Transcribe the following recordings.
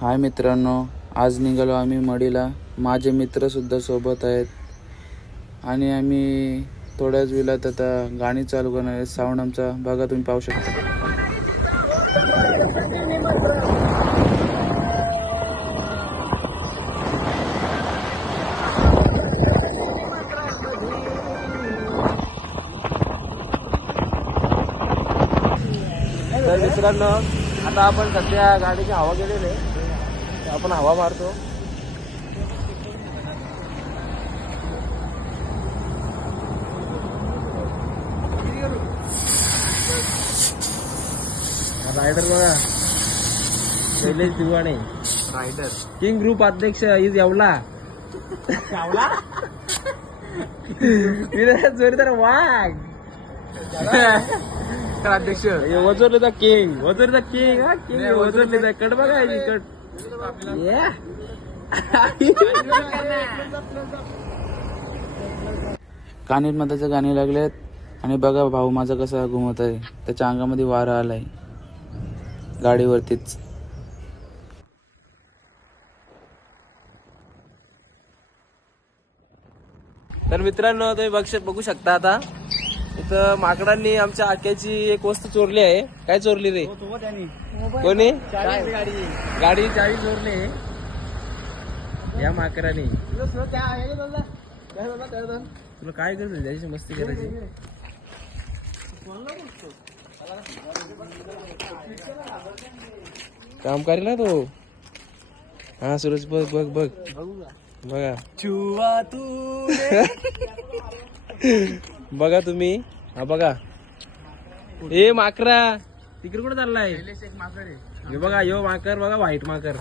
हाय मित्रांनो आज निघालो आम्ही मडीला. माझे मित्रसुद्धा सोबत आहेत. आणि आम्ही थोड्याच वेळात आता गाणी चालू करणार आहे. साऊंड आमचा बघा तुम्ही पाहू शकता. तर मित्रांनो आता आपण सध्या गाडीची हवा गेलेली आहे. आपण हवा मारतो. रायडर बघा. Shailesh Diwane. Rider king group अध्यक्ष इज येवला. जोरदार वाघ. अध्यक्ष. वजोरलीचा किंग वजोरलीचा किंग हा किंग वजोरलीचा कट बघा कट ये कानीत मताचे गाणी लागलेत आणि बघा भाऊ माझा कसा घुमत आहे. त्याच्या अंगामध्ये वारा आलाय. गाडीवरतीच. तर मित्रांनो तुम्ही बघ बघू शकता आता. इथं माकडांनी आमच्या आक्याची एक वस्तू चोरली आहे. काय चोरली रे? कोणी? गाडी. चावी चोरली या माकडाने. तुला काय करायचं त्याची मस्ती करायची. काम करेल ना तो? हा सूरज बघ बघ बघ. बघा बघा तुम्ही. हा बघा. ए माकरा. तिकडे कुठे चाललाय? हे बघा यो माकर बघा व्हाईट माकर.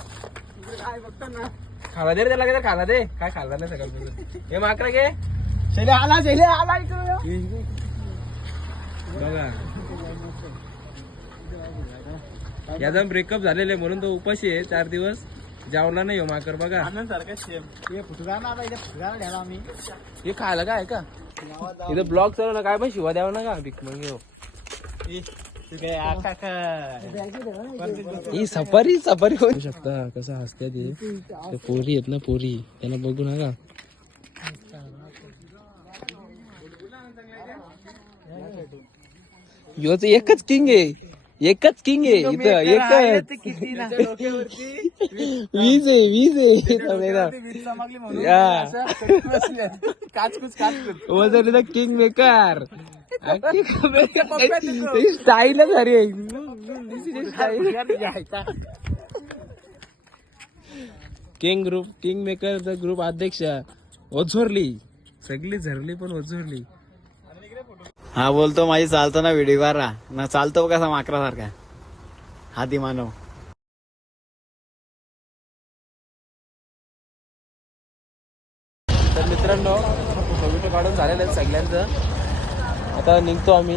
खाला दे रे त्याला काय खाला दे. काय खाल्ला नाही सकाळपासून. हे माकरा घे. बघा. याचा ब्रेकअप झालेले म्हणून तो उपाशी आहे चार दिवस. जेवला नाही हो माकर बघा. हे खायला काय का? इथं ब्लॉग चालू ना काय पण शिवा द्यावा ना का भीक मग हो ही सफारी सफारी होऊ शकता. कसं हसत्या ते. पोरी आहेत ना पोरी. त्यांना बघू नका. योच एकच किंग आहे. एकच किंग आहे. इथं एकच. वीज आहे वीज आहे. वजन किंग मेकर स्टाईलच अरे king group king maker group अध्यक्ष ओझोरली. सगळी झरली पण ओझोरली. हा बोलतो माझी चालतो ना व्हिडिओ करा ना चालतो कसा माकरासारखा हाती मानव. तर मित्रांनो व्हिडिओ काढून झालेलं आहे सगळ्यांचं. आता निघतो आम्ही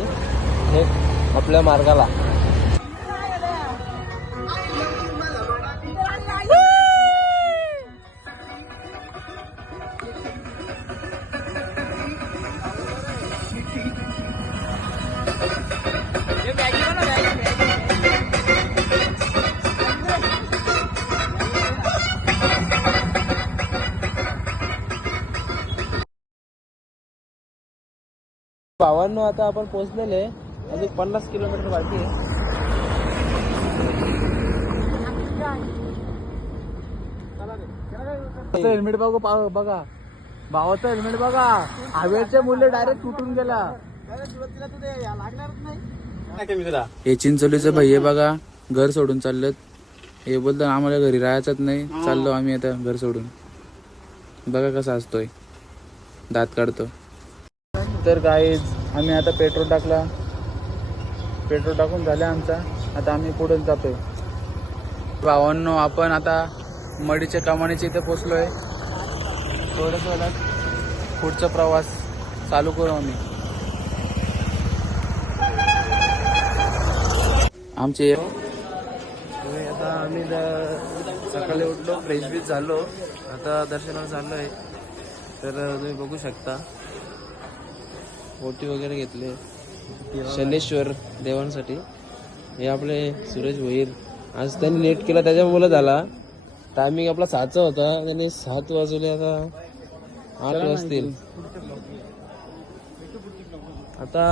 हे आपल्या मार्गाला. भावांनो आता आपण पोहोचलेले अजून पन्नास किलोमीटर बाकी आहे. हेल्मेट बघू बघा. भावाचं हेल्मेट बघा. हवेचे मूल्य डायरेक्ट तुटून गेला. हे चिंचोलीचं भैये बघा. घर सोडून चाललेत. हे बोलतात आम्हाला घरी राहायचंच नाही. चाललो आम्ही आता घर सोडून. बघा कसा असतोय. दात काढतो. तर गाईज आम्ही आता पेट्रोल टाकला. पेट्रोल टाकून झाले आमचा. आता आम्ही पुढे जातोय. भावांनो आपण आता मडीच्या कमानीच्या इथे पोचलोय. थोड्याच वेळात पुढचा प्रवास चालू करू आम्ही. आमचे आता आम्ही सकाळी उठलो फ्रेश बीच झालो. आता दर्शनाला झालो आहे तर तुम्ही बघू शकता. ओटी वगैरे घेतले. शनेश्वर देवांसाठी. हे आपले सुरेश भोईर. आज त्यांनी नेट केला त्याच्यामुळे झाला. टायमिंग आपला सहाचा होता. त्याने सात वाजवले आता. आठ वाजतील. आता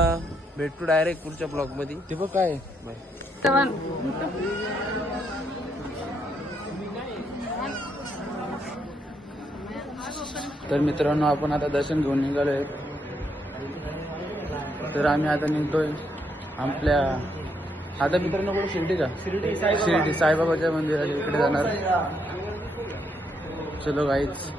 भेटू डायरेक्ट पुढच्या ब्लॉगमध्ये. ते बघ काय तर मित्रांनो आपण आता दर्शन घेऊन निघालोय. तर आम्ही आता निघतोय आपल्या आता मित्रांनो कुठे? शिर्डी का? शिर्डी साईबाबाच्या मंदिराच्या इकडे जाणार. चलो गाईच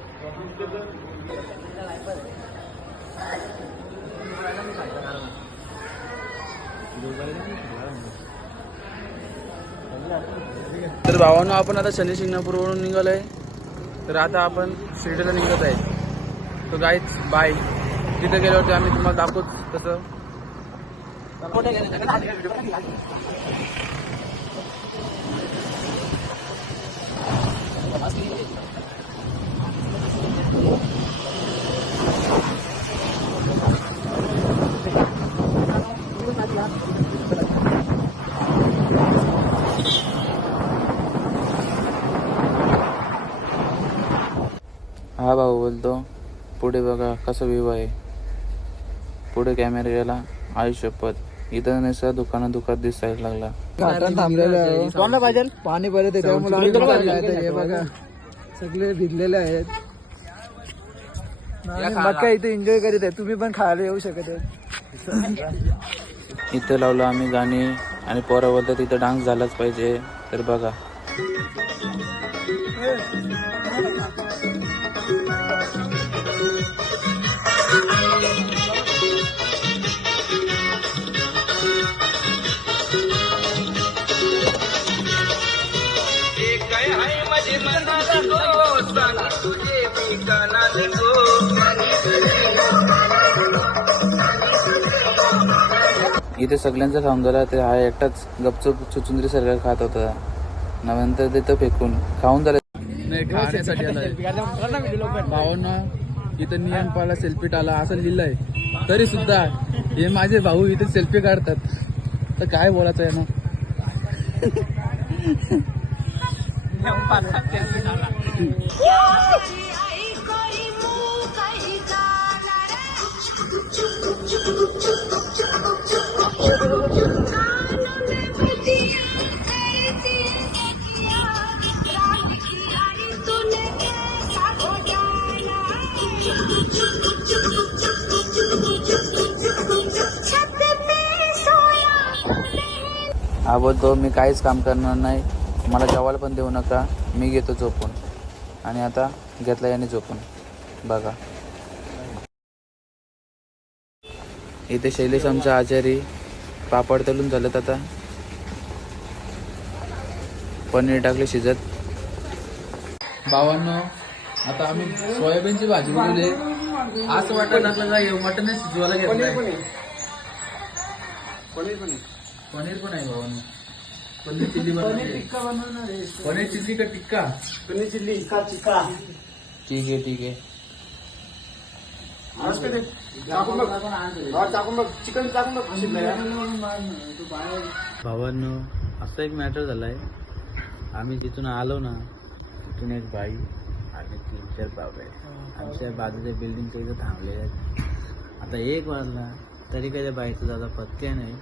तर भावांनो आपण आता शनी शिंगणापूरवरून निघालोय. तर आता आपण शिर्डीला निघत आहे. तर गाईच बाय तिथे गेल्यावरती आम्ही तुम्हाला दाखवूच तसं. हा भाऊ बोलतो. पुढे बघा कसा व्यू आहे. पुढे कॅमेरा गेला. आयुष्यपत. इथं नसं दुकानात दुकान दिसायला लागला. घाटात थांबलेलं आहे. कोणाला पाहिजे? पाणी परत येते त्यामुळे आम्ही चाललो आहे. तर हे बघा सगळे भिजलेले आहेत. आणि मका इथे एन्जॉय करीत आहे. तुम्ही पण खायला येऊ शकत आहे. इथं लावलं आम्ही गाणी आणि पोरं बोलतात तिथं डान्स झालाच पाहिजे. तर बघा. इथे सगळ्यांचा खाऊन झाला ते हा एकटाच गपचूप चुचुंदरी सारखा खात होता. नंतर तिथं फेकून खाऊन झालं. नाही खाण्यासाठी इथं नियम पाला सेल्फी टाला असं लिहिलंय. तरी सुद्धा हे माझे भाऊ इथे सेल्फी काढतात. तर काय बोलायचं आहे ना बोलतो मी काहीच काम करणार नाही. मला जेवायला पण देऊ नका. मी घेतो झोपून. आणि आता घेतला याने झोपून. बघा. इथे शैलेश आमचा आचारी पापड तळून झालेत आता. पनीर टाकले शिजत. बाबांनो आता आम्ही सोयाबीनची भाजी बनवली असं वाटत आपलं काय मटनच शिजवायला घेतलंय. पनीर पण आहे. भावांनो. पनीर चिल्ली बनवली पनीर चिल्ली का टिक्का? पनीर चिल्ली. चिक्का ठीक आहे ठीक आहे. भावांनो असा एक मॅटर झालाय. आम्ही जिथून आलो ना तिथून एक बाई आणि तीन चार बाबा. आमच्या बाजूच्या बिल्डिंगच्या इथं थांबले आहेत. आता एक वाजला तरी काही त्या बाईचा दादा पत्त्या नाही.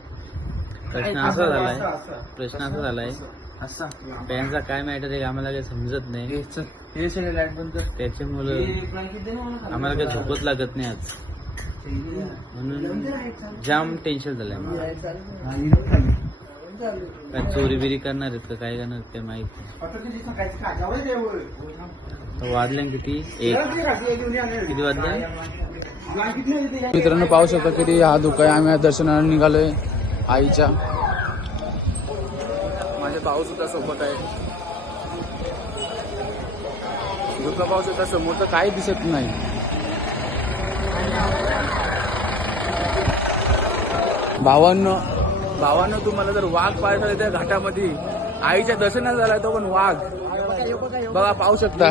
प्रश्न असा झालाय प्रश्न असा झालाय असा. त्यांचा काय मॅटर आहे आम्हाला काही समजत नाही. हे सगळे लाइट बंद कर. त्याच्यामुळं आम्हाला काही झोपत लागत नाही आज. म्हणून जाम टेन्शन झालंय मला. काय चोरी बिरी करणार आहेत का काय करणार काय माहीत नाही. तर वाजले ना किती? एक. किती वाजले मित्रांनो पाहू शकता किती हा धुका आहे आम्ही आज दर्शनाला निघालोय आईच्या. भाऊ सुद्धा सोबत आहे. धुका पाऊस होता समोर तर काही दिसत नाही. भावांनो भावानं तुम्हाला जर वाघ पाहायचा त्या घाटामध्ये आईच्या दर्शनात झालाय तो पण वाघ. बघा पाहू शकता.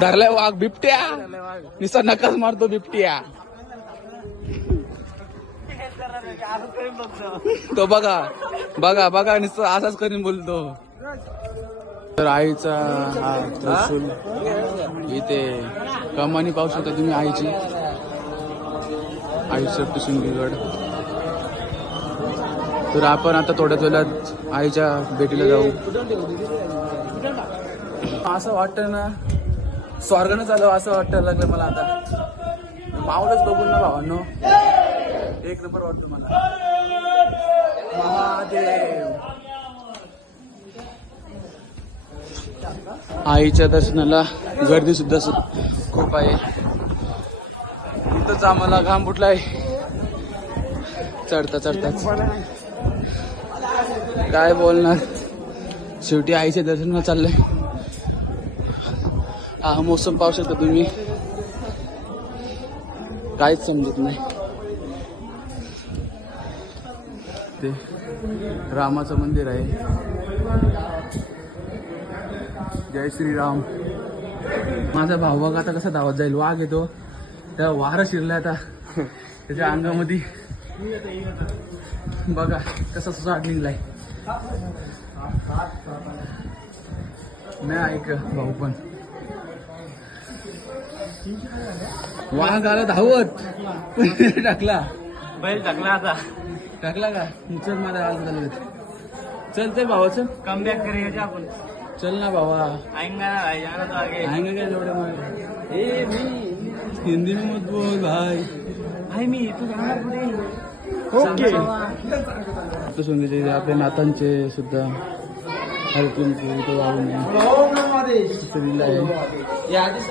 धरलाय वाघ बिबट्या. निसा नकाच मारतो बिबट्या. तो बघा बघा बघा नुसतं असाच करीन बोलतो. तर आईचा हा त्रिशूल इथे. कमानी पाहू शकता तुम्ही आईची. आईचं पिशुंगीगड तर आपण आता थोड्याच वेळात आईच्या भेटीला जाऊ. असं वाटतं ना स्वर्गानं झालं असं वाटायला लागलं मला आता. माऊलच बघून ना भावांनो. एक नंबर वाटतो मला. महादेव. आईच्या दर्शनाला गर्दी सुद्धा खूप आहे. इथंच आम्हाला घाम फुटलाय. चढता चढताच. काय बोलणार? शेवटी आईच्या दर्शनाला चाललंय. हा मोसम पाहू शकता तुम्ही. काहीच समजत नाही. ते रामाचं मंदिर आहे. जय श्रीराम. माझा भाऊ बघा आता कसा धावत जाईल. वाघ येतो. त्या वारा शिरलाय आता. त्याच्या अंगामध्ये. बघा कसा सुसाट निघलाय. नाही ऐक भाऊ पण. वाघ आला धावत. टाकला. बैल टाकला आता. टाकला का? चल माझा आज झालं चल ते भावा चल. कम बॅक करेगा आपण. चल ना भावा. आएंगा ना भाई जाना तो आगे. आएंगे क्या जोड़े मारे ए मी. हिंदी में मत बोल भाई. भाई मी तू जाणार कुठे? ओके. सोंगीचे आपल्या नातांचे सुद्धा वाहून इथं दिलं आहे. या आधीच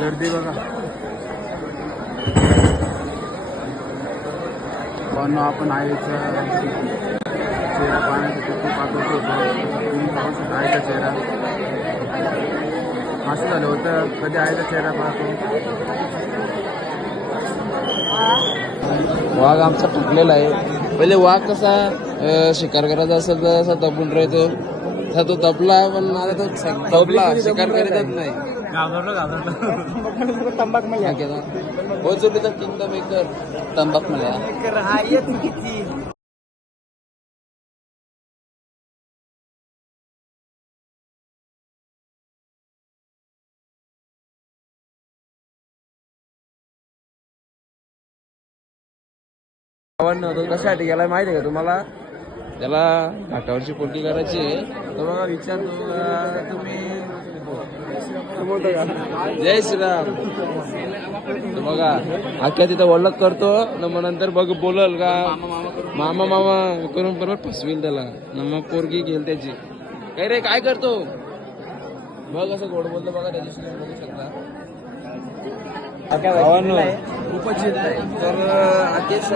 गर्दी बघा. पण आपण आईचा चेहरा पाहण्यासाठी खूप आकर्षित होतो. तुम्ही पाहू शकता आईचा चेहरा. असं झालं होतं. कधी आईचा चेहरा पाहतो? वाघ आमचा फुटलेला आहे. पहिले वाघ कसा शिकार करायचा असेल तर असा तपून राहतो. तो तपला पण आता तो तपला शिकार करीतच नाही. घाबरलो घाबरलो तंबाख हा केला. हो चुलीचा किंगडम मेकर तंबाख मला तो. कशासाठी? गेला माहिती आहे का तुम्हाला? त्याला घाटावरची पोटकी करायची आहे. तर बघा विचारतो का तुम्ही जय श्रीराम. बघा अख्ख्या तिथं ओळख करतो न मग नंतर बघ बोलल का? मामा मामा करून बरोबर फसवेल त्याला. न मग पोरगी घेईल त्याची. काय रे काय करतो? बघ असं गोड बोलतो बघा त्या दिवशी तुम्ही बघू शकता. खूपच चिडलाय. तर आकेश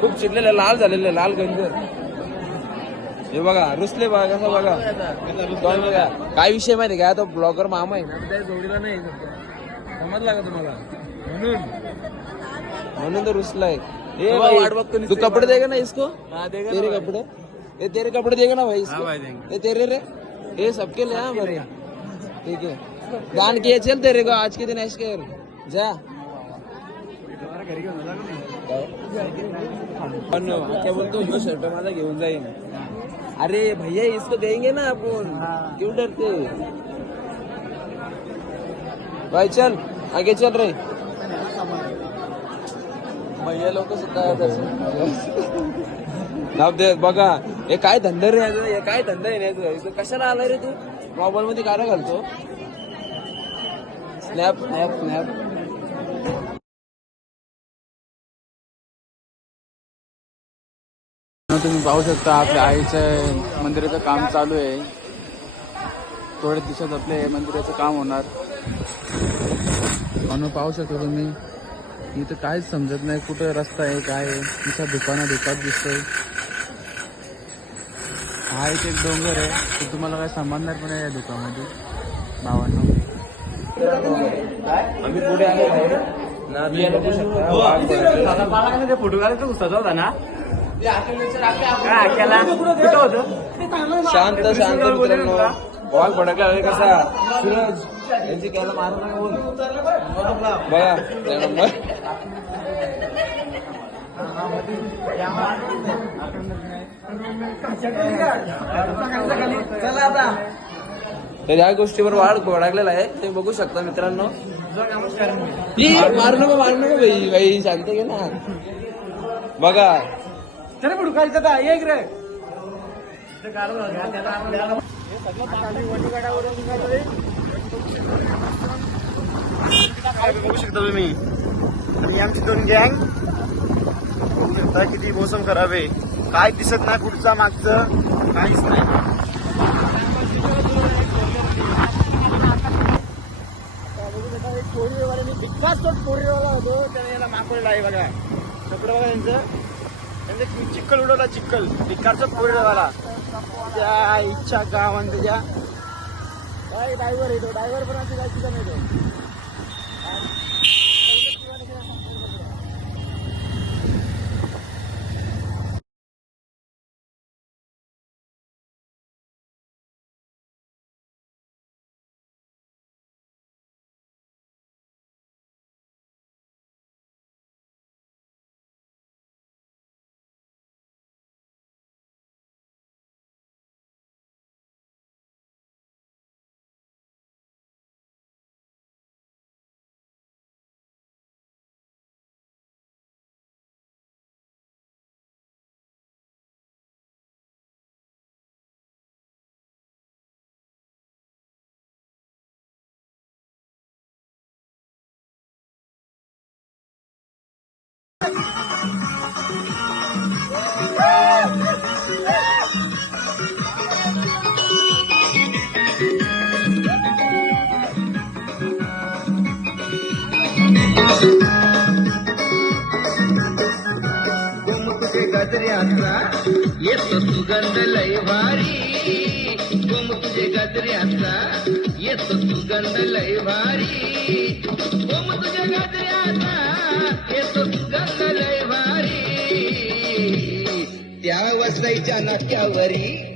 खूप चिडलेलं लाल झालेलं लाल गंज. हे बघा रुसले बघा कसं बघा. काय विषय माहिती का? तो ब्लॉगर मामा आहे ना. त्या जोडीला नाही. समजला का तुम्हाला? म्हणून. म्हणून तो रुसलाय ए भाई, तू कपडे देगा ना इसको? तेरे कपडे? ये तेरे कपडे देगा ना भाई इसको? ये तेरे रे. ये सबके ले हाँ मेरे ठीक है दान किए चल तेरे को आज के दिन ऐश कर जा. पण क्या बोलतो? जो शर्ट माझा घेऊन जाईन. अरे भैया इसको देंगे ना आपण क्यों डरते? भाई चल आगे चल रे भैया लोक सुद्धा दे बघा हे काय धंदा रे? हे काय धंदा आहे? इथं कशाला आलाय रे तू? मोबाईल मध्ये काय घालतो. स्नॅप स्नॅप स्नॅप तुम्ही पाहू शकता आपल्या आईचं मंदिराचं काम चालू आहे. थोड्या दिवसात आपल्या हे मंदिराचं काम होणार. म्हणून पाहू शकता तुम्ही. इथं काहीच समजत नाही कुठं रस्ता आहे काय आहे. इथं दुकानं दुकान दिसतंय. हा एक एक डोंगर आहे. तर तुम्हाला काय समजणार पण आहे या दुकानामध्ये? भावांना. आम्ही पुढे आलो ना बघा. फोटो काढायचा होता ना? शांत शांत मित्रांनो. वाघ भडकला आहे कसा? सूरज यांची त्याला मारू नका बोल. बघा त्या नंबर तर या गोष्टीवर वाढ भडकलेला आहे. ते बघू शकता मित्रांनो. मारू नको मारू नको. भाई भाई शांत घे ना. बघा. बघू शकता तुम्ही आणि आमची दोन गँग. बघू शकता किती मोसम खराब आहे. काय दिसत नाही पुढचा मागचं. काहीच नाही. बिगबास तो चोरीवाला होतो. त्याने याला मागवलेला आहे बघा. कपडे बघा त्यांचं म्हणजे चिखल उडवला चिक्कल भिकारचा झाला त्या इच्छा गावांत त्याच्या काय ड्रायव्हर येतो ड्रायव्हर पण असं जायची नाही सुगंध लय भारी. कोम तुझे गजऱ्याचा येतो सुगंध लय भारी. कोम तुझे गजऱ्याचा येतो सुगंध लय भारी. त्या वसईच्या नाक्यावरी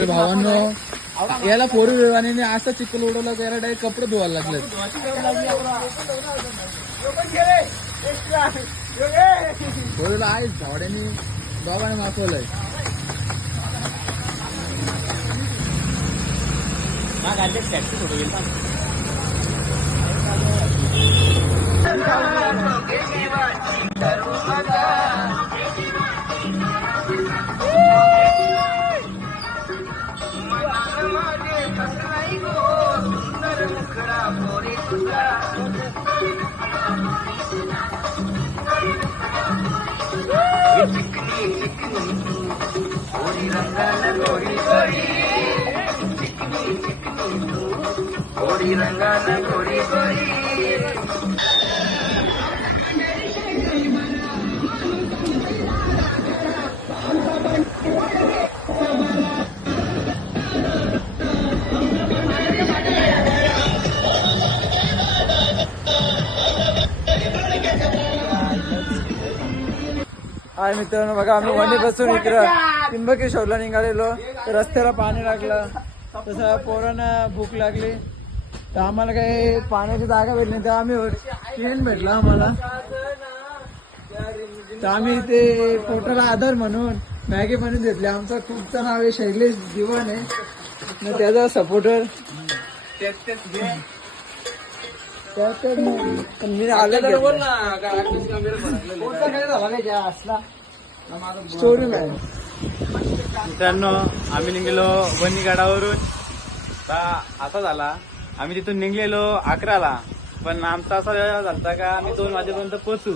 भावांनो याला फोर विवाने असं चिखल उडवलं त्याला डायरेक्ट कपडे धुवायला लागले फोर व्हीलर आहेच भावड्याने बाबाने கோடி ரங்கான கோடி கோடி हाय मित्रांनो बघा आम्ही वणी बसून इकडं त्र्यंबकेश्वरला निघालेलो. तर रस्त्याला पाणी लागलं. तसं पोरांना भूक लागली. तर आम्हाला काही पाण्याची जागा भेटली नाही. तर आम्ही ट्रेन भेटला आम्हाला. तर आम्ही ते पोटाला आधार म्हणून मॅगी बनवून घेतली. आमचा खूपचं नाव आहे शैलेश दिवान. आहे त्याचा सपोर्टर स्टोरी मित्रांनो आम्ही निघलेलो वणी गडावरून असा झाला आम्ही तिथून निघलेलो अकराला. पण आमचा असा झाला का आम्ही दोन वाजेपर्यंत पोहोचू.